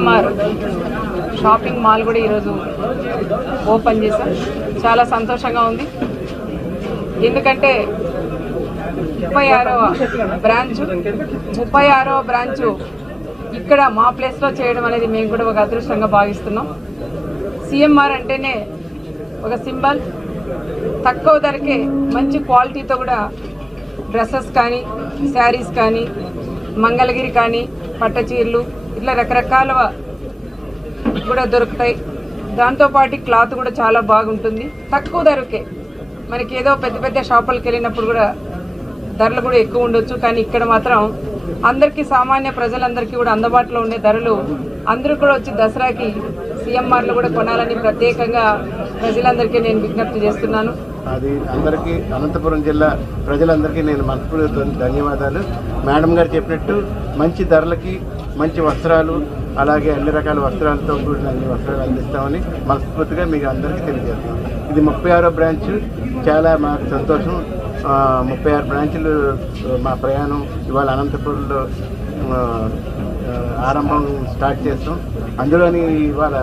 CMR shopping mall కూడా ఈరోజు ఓపెన్ చేశాం. చాలా సంతోషంగా ఉంది. ఎందుకంటే 36వ బ్రాంచు ఇక్కడ మా ప్లేస్లో చేయడం అనేది మేము కూడా ఒక అదృష్టంగా భావిస్తున్నాం. సిఎంఆర్ అంటేనే ఒక సింబల్. తక్కువ ధరకే మంచి క్వాలిటీతో కూడా డ్రెస్సెస్ కానీ, శారీస్ కానీ, మంగళగిరి కానీ, పట్టచీరలు ఇట్లా రకరకాల కూడా దొరుకుతాయి. దాంతోపాటు క్లాత్ కూడా చాలా బాగుంటుంది తక్కువ ధరకే. మనకి ఏదో పెద్ద పెద్ద షాపులకు వెళ్ళినప్పుడు కూడా ధరలు కూడా ఎక్కువ ఉండొచ్చు, కానీ ఇక్కడ మాత్రం అందరికీ, సామాన్య ప్రజలందరికీ కూడా అందుబాటులో ఉండే ధరలు. అందరూ కూడా వచ్చి దసరాకి సిఎంఆర్లో కూడా కొనాలని ప్రత్యేకంగా ప్రజలందరికీ నేను విజ్ఞప్తి చేస్తున్నాను. అది అందరికీ, అనంతపురం జిల్లా ప్రజలందరికీ నేను మనస్ఫూర్తిగా ధన్యవాదాలు. మేడం గారు చెప్పినట్టు మంచి ధరలకి మంచి వస్త్రాలు, అలాగే అన్ని రకాల వస్త్రాలతో కూడిన అన్ని వస్త్రాలు అందిస్తామని మనస్ఫూర్తిగా మీకు అందరికీ తెలియజేస్తున్నాం. ఇది 36వ బ్రాంచ్. చాలా మాకు సంతోషం. 36 బ్రాంచులు మా ప్రయాణం ఇవాళ అనంతపురంలో ఆరంభం స్టార్ట్ చేస్తాం. అందులోని ఇవాళ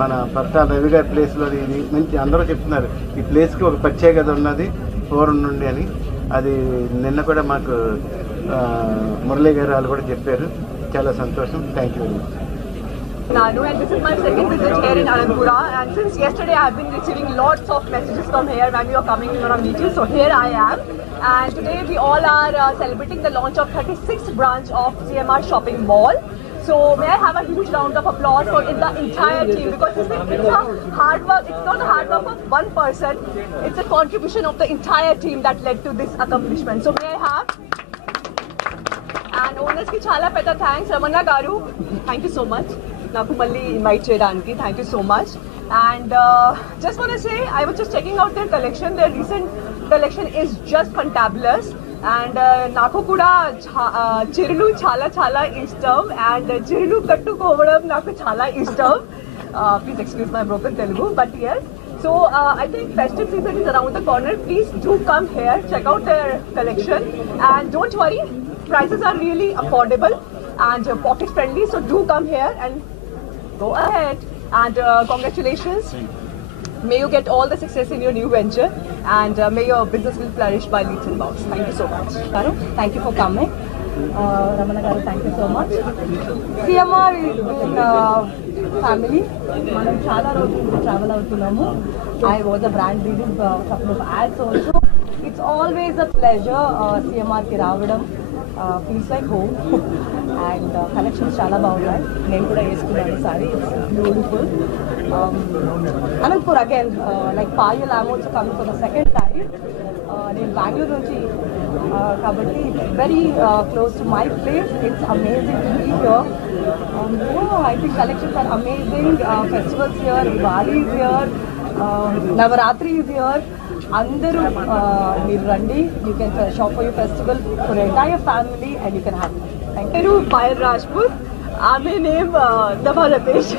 మన పట్టాల రవి గారి ప్లేస్లో ఇది మంచి, అందరూ చెప్తున్నారు ఈ ప్లేస్కి ఒక ప్రత్యేకత ఉన్నది పూర్వం నుండి అని. అది నిన్న కూడా మాకు మురళీ గారు వాళ్ళు కూడా చెప్పారు. చాలా సంతోషం. Thank you very much. Nanu, and this is my second visit here in Alanpura, and since yesterday I have been receiving lots of messages from here when you are coming, we want to meet you, so here I am, and today we all are celebrating the launch of 36th branch of CMR Shopping Mall. So may I have a huge round of applause for the entire team, because it's a hard work. It's not a hard work of one person, it's a contribution of the entire team that led to this accomplishment. So may I have, and owners ki chala peta thanks, Ramana garu, thank you so much. Naku malli invite cheyadaniki, thank you so much. And just want to say, I was just checking out their collection. Their recent collection is just fantabulous. And నాకు కూడా చిరులు చాలా చాలా ఇష్టం, అండ్ చిరులు కట్టుకోవడం నాకు చాలా ఇష్టం. Please excuse my broken Telugu, but yes. So I think festive season is around the corner. Please do come here, check out their collection, and don't worry, prices are really affordable and pocket friendly. So do come here and go ahead, and congratulations. May you get all the success in your new venture, and may your business will flourish by leaps and bounds. Thank you so much. Garu, thank you for coming. Ramana Garu, thank you so much. CMR is in family. Manam chala roju travel avutunamu. I was a brand reading couple of ads also. It's always a pleasure CMR ki raavadam. Feels like home. And collections chala baagunayi. Nenu kuda eskunnanu sari. It's beautiful. Anantapur again, like Payal, I'm also coming for the second time. In Bangalore nunchi kabatti, very close to my place. It's amazing to be here. I think collections are amazing. Festivals here, Diwali is here, Navaratri is here. Andaru మీరు రండి. You can shop for your festival for your entire family, and you can have fun. Thank you. Payal Rajput. ఆమె నేమ్ దభా రతేష్.